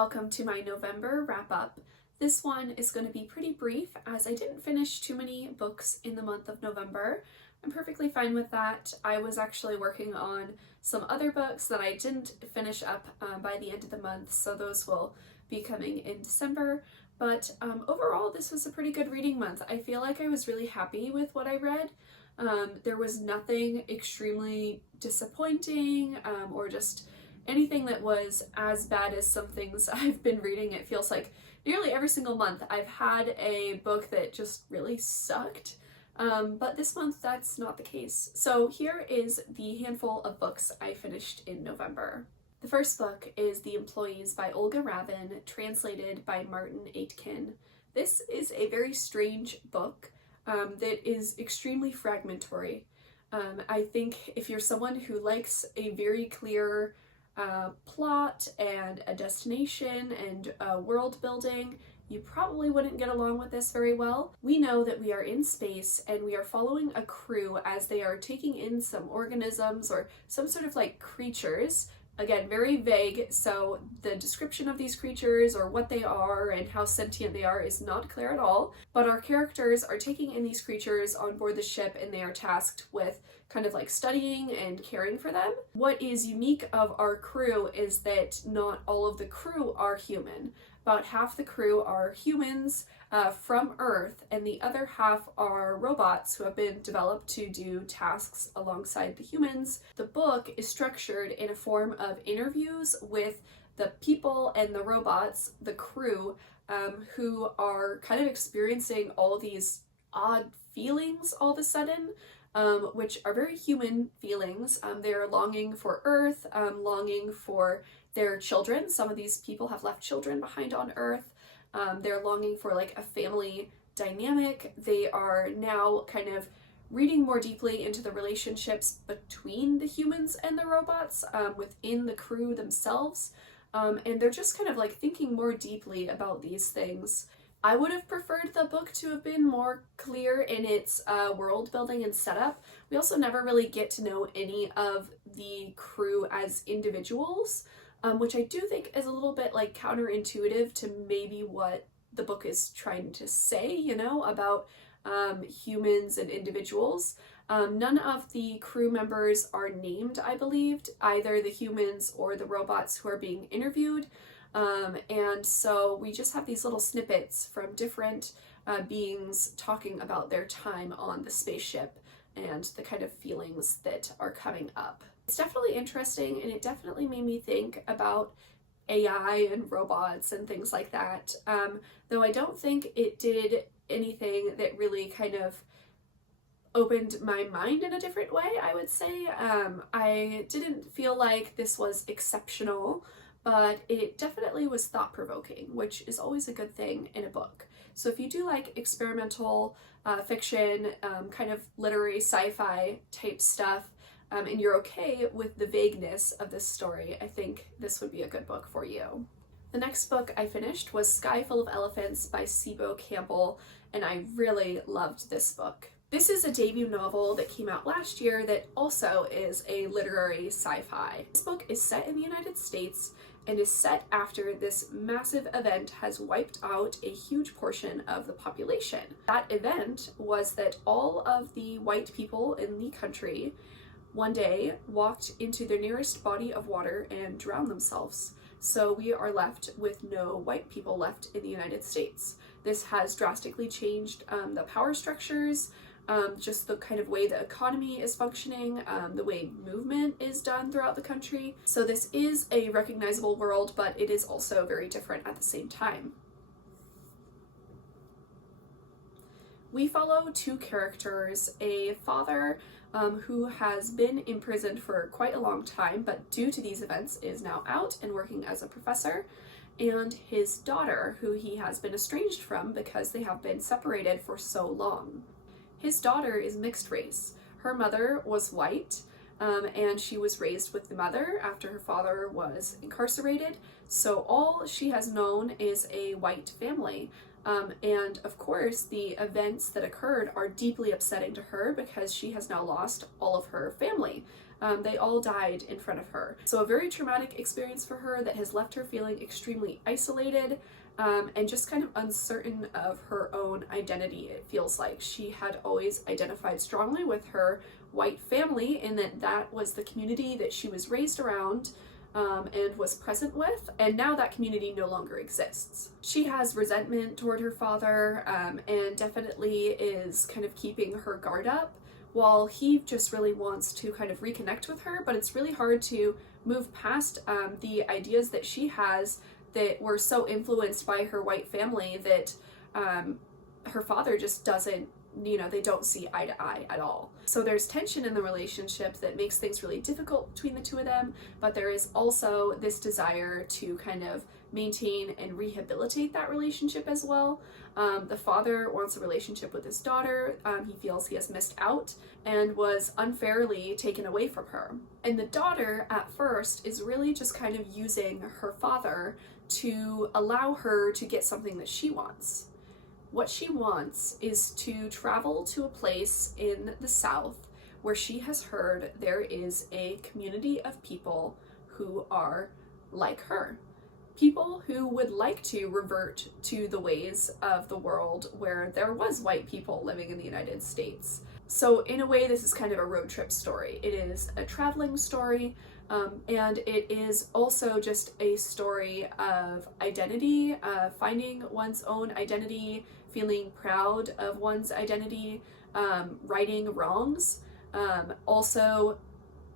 Welcome to my November wrap-up. This one is going to be pretty brief as I didn't finish too many books in the month of November. I'm perfectly fine with that. I was actually working on some other books that I didn't finish up by the end of the month, so those will be coming in December. But overall, this was a pretty good reading month. I feel like I was really happy with what I read. There was nothing extremely disappointing or just anything that was as bad as some things I've been reading. It feels like nearly every single month I've had a book that just really sucked. But this month that's not the case. So here is the handful of books I finished in November. The first book is The Employees by Olga Ravn, translated by Marlon Aiken. This is a very strange book that is extremely fragmentary. I think if you're someone who likes a very clear plot and a destination and world building, you probably wouldn't get along with this very well. We know that we are in space and we are following a crew as they are taking in some organisms or some sort of like creatures. Again, very vague, so the description of these creatures or what they are and how sentient they are is not clear at all. But our characters are taking in these creatures on board the ship and they are tasked with kind of like studying and caring for them. What is unique of our crew is that not all of the crew are human. About half the crew are humans from Earth, and the other half are robots who have been developed to do tasks alongside the humans. The book is structured in a form of interviews with the people and the robots, the crew, who are kind of experiencing all of these odd feelings all of a sudden, which are very human feelings. They're longing for Earth, longing for their children. Some of these people have left children behind on Earth. They're longing for like a family dynamic. They are now kind of reading more deeply into the relationships between the humans and the robots within the crew themselves. And they're just kind of like thinking more deeply about these things. I would have preferred the book to have been more clear in its world building and setup. We also never really get to know any of the crew as individuals, which I do think is a little bit like counterintuitive to maybe what the book is trying to say, you know, about humans and individuals. None of the crew members are named, I believed, either the humans or the robots who are being interviewed. And so we just have these little snippets from different beings talking about their time on the spaceship and the kind of feelings that are coming up. It's definitely interesting, and it definitely made me think about AI and robots and things like that, though I don't think it did anything that really kind of opened my mind in a different way, I would say. I didn't feel like this was exceptional, but it definitely was thought-provoking, which is always a good thing in a book. So if you do like experimental fiction, kind of literary sci-fi type stuff, and you're okay with the vagueness of this story, I think this would be a good book for you. The next book I finished was Sky Full of Elephants by Cebo Campbell, and I really loved this book. This is a debut novel that came out last year that also is a literary sci-fi. This book is set in the United States and is set after this massive event has wiped out a huge portion of the population. That event was that all of the white people in the country one day walked into their nearest body of water and drowned themselves. So we are left with no white people left in the United States. This has drastically changed the power structures, just the kind of way the economy is functioning, the way movement is done throughout the country. So this is a recognizable world, but it is also very different at the same time. We follow two characters, a father who has been imprisoned for quite a long time, but due to these events is now out and working as a professor, and his daughter, who he has been estranged from because they have been separated for so long. His daughter is mixed race. Her mother was white, and she was raised with the mother after her father was incarcerated, so all she has known is a white family. And of course, the events that occurred are deeply upsetting to her because she has now lost all of her family. They all died in front of her. So a very traumatic experience for her that has left her feeling extremely isolated, and just kind of uncertain of her own identity. It feels like she had always identified strongly with her white family, and that was the community that she was raised around, and was present with, and now that community no longer exists. She has resentment toward her father, and definitely is kind of keeping her guard up, while he just really wants to kind of reconnect with her, but it's really hard to move past the ideas that she has that were so influenced by her white family that her father just doesn't, they don't see eye to eye at all. So there's tension in the relationship that makes things really difficult between the two of them, but there is also this desire to kind of maintain and rehabilitate that relationship as well. The father wants a relationship with his daughter. He feels he has missed out and was unfairly taken away from her. And the daughter at first is really just kind of using her father to allow her to get something that she wants. What she wants is to travel to a place in the South where she has heard there is a community of people who are like her. People who would like to revert to the ways of the world where there was white people living in the United States. So in a way, this is kind of a road trip story. It is a traveling story, and it is also just a story of identity, finding one's own identity, feeling proud of one's identity, righting wrongs, also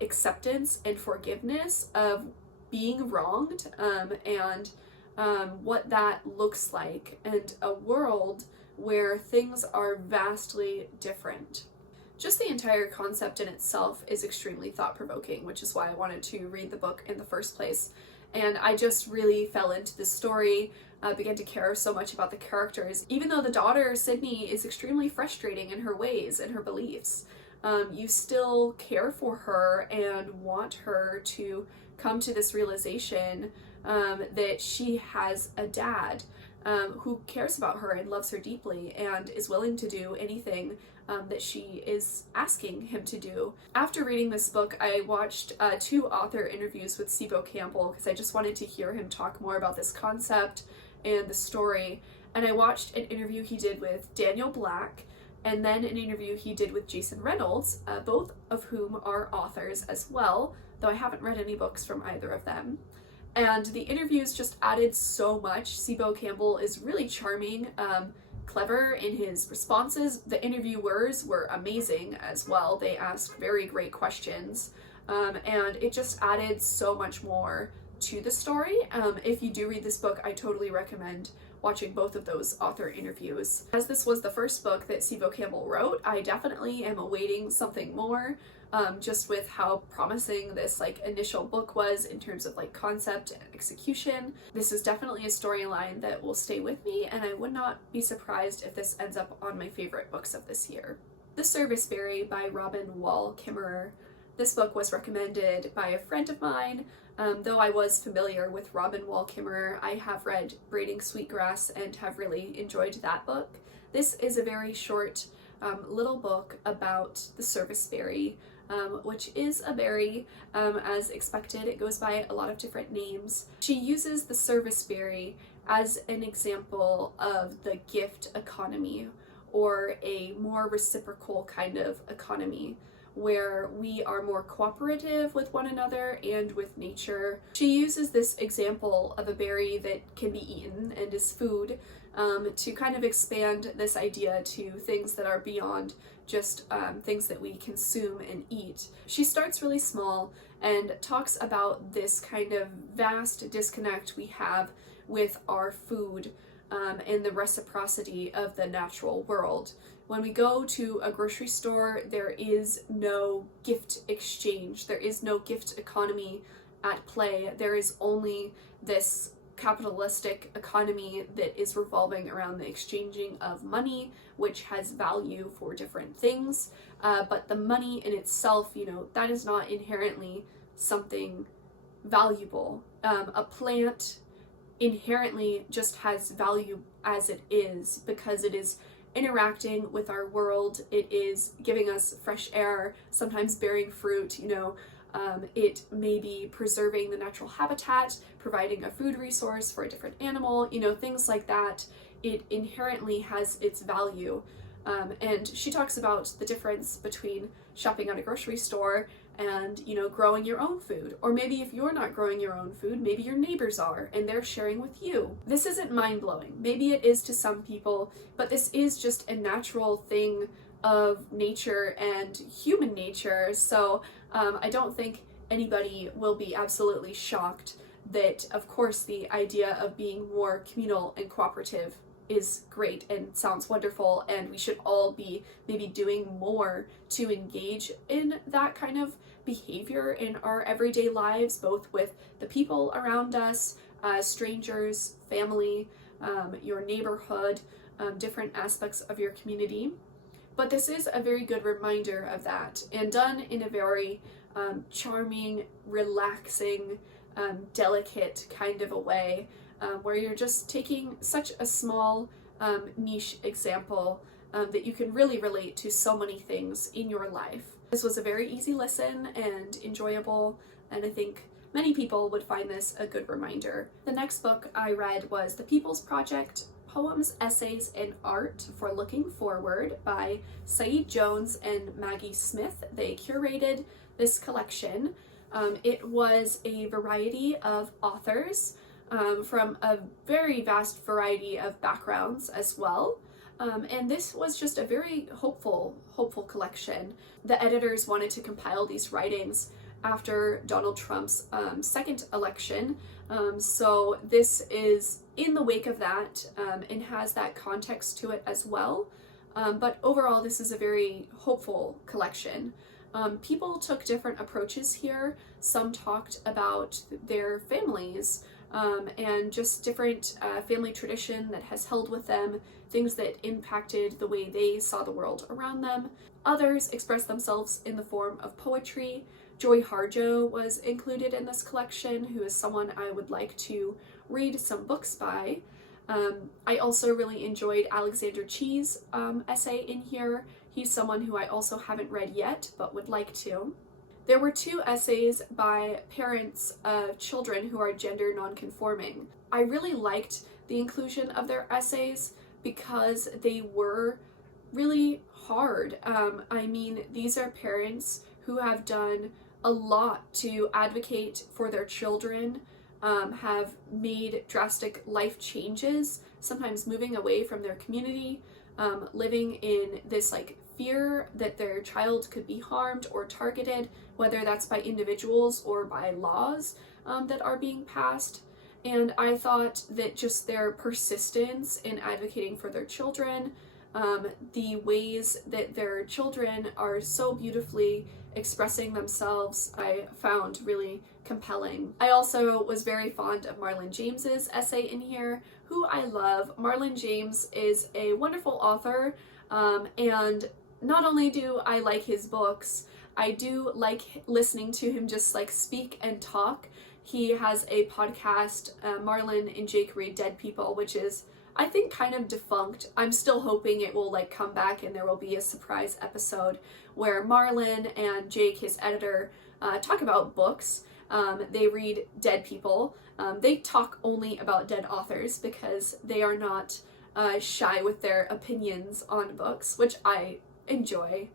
acceptance and forgiveness of being wronged, and what that looks like, and a world where things are vastly different. Just the entire concept in itself is extremely thought-provoking, which is why I wanted to read the book in the first place. And I just really fell into the story, began to care so much about the characters. Even though the daughter, Sydney, is extremely frustrating in her ways and her beliefs, you still care for her and want her to come to this realization that she has a dad who cares about her and loves her deeply and is willing to do anything that she is asking him to do. After reading this book, I watched 2 author interviews with Cebo Campbell because I just wanted to hear him talk more about this concept and the story. And I watched an interview he did with Daniel Black, and then an interview he did with Jason Reynolds, both of whom are authors as well, though I haven't read any books from either of them. And the interviews just added so much. Cebo Campbell is really charming, clever in his responses. The interviewers were amazing as well. They asked very great questions, and it just added so much more to the story. If you do read this book, I totally recommend watching both of those author interviews. As this was the first book that Cebo Campbell wrote, I definitely am awaiting something more, just with how promising this initial book was in terms of concept and execution. This is definitely a storyline that will stay with me, and I would not be surprised if this ends up on my favorite books of this year. The Serviceberry by Robin Wall Kimmerer. This book was recommended by a friend of mine. Though I was familiar with Robin Wall Kimmerer, I have read Braiding Sweetgrass and have really enjoyed that book. This is a very short little book about the serviceberry, which is a berry. As expected, it goes by a lot of different names. She uses the serviceberry as an example of the gift economy, or a more reciprocal kind of economy, where we are more cooperative with one another and with nature. She uses this example of a berry that can be eaten and is food, to kind of expand this idea to things that are beyond just things that we consume and eat. She starts really small and talks about this kind of vast disconnect we have with our food, and the reciprocity of the natural world. When we go to a grocery store, there is no gift exchange. There is no gift economy at play. There is only this capitalistic economy that is revolving around the exchanging of money, which has value for different things. But the money in itself, that is not inherently something valuable. A plant inherently just has value as it is, because it is interacting with our world. It is giving us fresh air, sometimes bearing fruit, it may be preserving the natural habitat, providing a food resource for a different animal, things like that. It inherently has its value. And she talks about the difference between shopping at a grocery store and, growing your own food. Or maybe if you're not growing your own food, maybe your neighbors are and they're sharing with you. This isn't mind-blowing. Maybe it is to some people, but this is just a natural thing of nature and human nature. So I don't think anybody will be absolutely shocked that, of course, the idea of being more communal and cooperative is great and sounds wonderful, and we should all be maybe doing more to engage in that kind of behavior in our everyday lives, both with the people around us, strangers, family, your neighborhood, different aspects of your community. But this is a very good reminder of that, and done in a very charming, relaxing, delicate kind of a way, where you're just taking such a small niche example that you can really relate to so many things in your life. This was a very easy listen and enjoyable, and I think many people would find this a good reminder. The next book I read was The People's Project, Poems, Essays, and Art for Looking Forward by Saeed Jones and Maggie Smith. They curated this collection. It was a variety of authors from a very vast variety of backgrounds as well. And this was just a very hopeful collection. The editors wanted to compile these writings after Donald Trump's second election. So this is in the wake of that, and has that context to it as well. But overall, this is a very hopeful collection. People took different approaches here. Some talked about their families, and just different family tradition that has held with them, things that impacted the way they saw the world around them. Others expressed themselves in the form of poetry. Joy Harjo was included in this collection, who is someone I would like to read some books by. I also really enjoyed Alexander Chee's essay in here. He's someone who I also haven't read yet, but would like to. There were 2 essays by parents of children who are gender nonconforming. I really liked the inclusion of their essays because they were really hard. I mean, these are parents who have done a lot to advocate for their children, have made drastic life changes, sometimes moving away from their community, living in this fear that their child could be harmed or targeted, whether that's by individuals or by laws that are being passed. And I thought that just their persistence in advocating for their children, the ways that their children are so beautifully expressing themselves, I found really compelling. I also was very fond of Marlon James's essay in here, who I love. Marlon James is a wonderful author, and not only do I like his books, I do like listening to him just speak and talk. He has a podcast, Marlon and Jake Read Dead People, which is, I think, kind of defunct. I'm still hoping it will come back and there will be a surprise episode where Marlon and Jake, his editor, talk about books. They read dead people. They talk only about dead authors because they are not shy with their opinions on books, which I enjoy.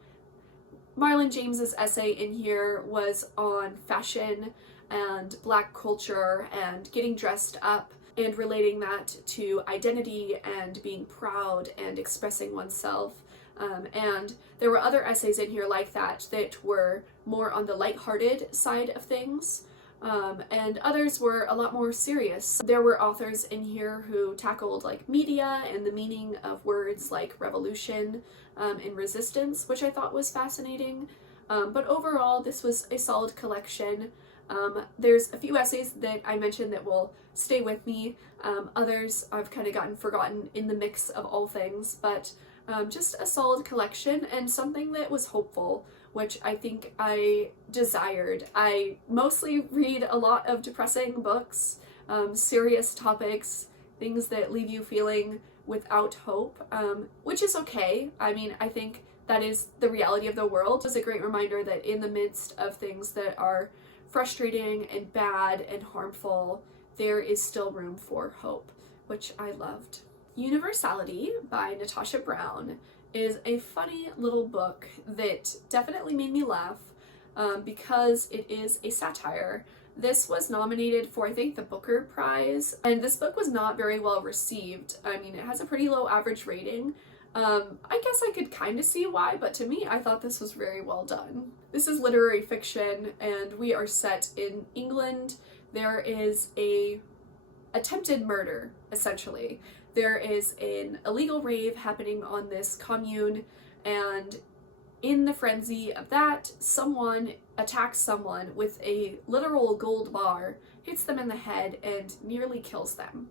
Marlon James's essay in here was on fashion and Black culture and getting dressed up and relating that to identity and being proud and expressing oneself. And there were other essays in here like that were more on the lighthearted side of things, and others were a lot more serious. There were authors in here who tackled media and the meaning of words like revolution and resistance, which I thought was fascinating. But overall, this was a solid collection. There's a few essays that I mentioned that will stay with me. Others I've kind of gotten forgotten in the mix of all things, but just a solid collection and something that was hopeful, which I think I desired. I mostly read a lot of depressing books, serious topics, things that leave you feeling without hope, which is okay. I mean, I think that is the reality of the world. It's a great reminder that in the midst of things that are frustrating and bad and harmful, there is still room for hope, which I loved. Universality by Natasha Brown is a funny little book that definitely made me laugh because it is a satire. This was nominated for, I think, the Booker Prize, and this book was not very well received. I mean, it has a pretty low average rating. I guess I could kind of see why, but to me, I thought this was very well done. This is literary fiction, and we are set in England. There is a attempted murder, essentially. There is an illegal rave happening on this commune, and in the frenzy of that, someone attacks someone with a literal gold bar, hits them in the head, and nearly kills them.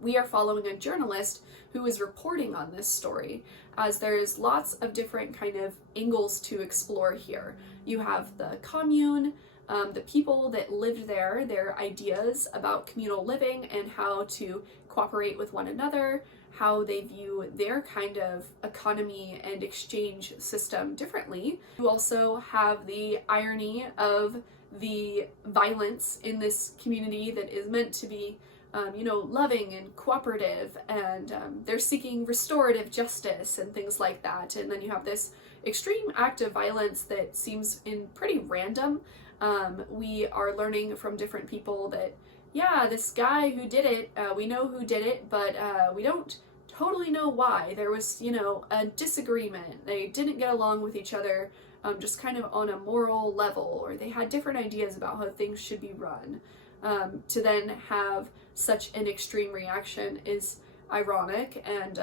We are following a journalist who is reporting on this story, as there's lots of different kind of angles to explore here. You have the commune, the people that lived there, their ideas about communal living and how to cooperate with one another, how they view their kind of economy and exchange system differently. You also have the irony of the violence in this community that is meant to be loving and cooperative, and they're seeking restorative justice and things like that. And then you have this extreme act of violence that seems pretty random. We are learning from different people that, yeah, this guy who did it, we know who did it, but we don't totally know why. There was, a disagreement. They didn't get along with each other, just kind of on a moral level, or they had different ideas about how things should be run. To then have such an extreme reaction is ironic and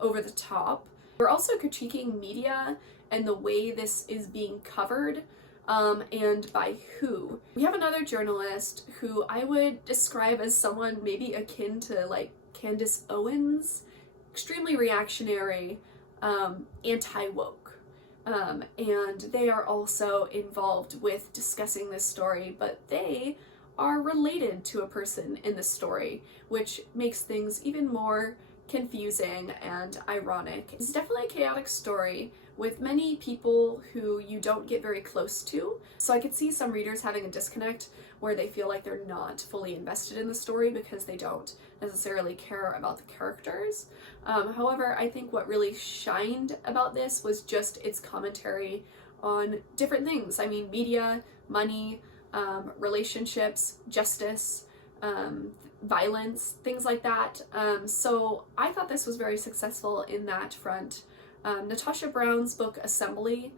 over the top. We're also critiquing media and the way this is being covered, and by who. We have another journalist who I would describe as someone maybe akin to like Candace Owens, extremely reactionary, anti-woke. And they are also involved with discussing this story, but they are related to a person in the story, which makes things even more confusing and ironic. It's definitely a chaotic story with many people who you don't get very close to. So I could see some readers having a disconnect where they feel like they're not fully invested in the story because they don't necessarily care about the characters. However, I think what really shined about this was just its commentary on different things. I mean, media, money, relationships, justice, violence, things like that. So I thought this was very successful in that front. Natasha Brown's book Assembly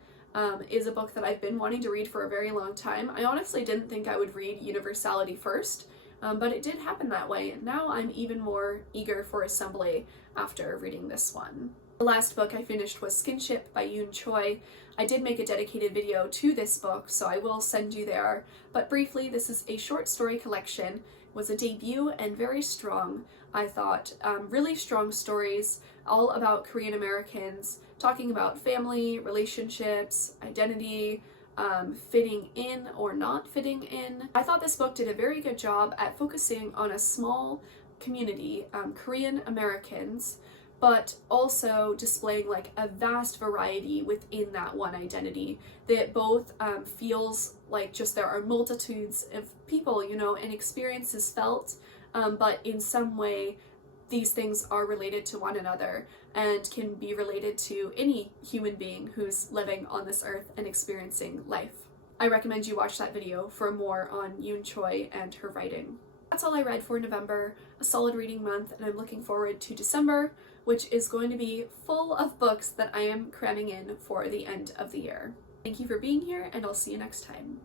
is a book that I've been wanting to read for a very long time. I honestly didn't think I would read Universality first, but it did happen that way, and now I'm even more eager for Assembly after reading this one. The last book I finished was Skinship by Yoon Choi. I did make a dedicated video to this book, so I will send you there. But briefly, this is a short story collection. It was a debut and very strong, I thought. Really strong stories, all about Korean Americans, talking about family, relationships, identity, fitting in or not fitting in. I thought this book did a very good job at focusing on a small community, Korean Americans, but also displaying like a vast variety within that one identity that both feels like just there are multitudes of people, and experiences felt, but in some way these things are related to one another and can be related to any human being who's living on this earth and experiencing life. I recommend you watch that video for more on Yoon Choi and her writing. That's all I read for November, a solid reading month, and I'm looking forward to December, which is going to be full of books that I am cramming in for the end of the year. Thank you for being here, and I'll see you next time.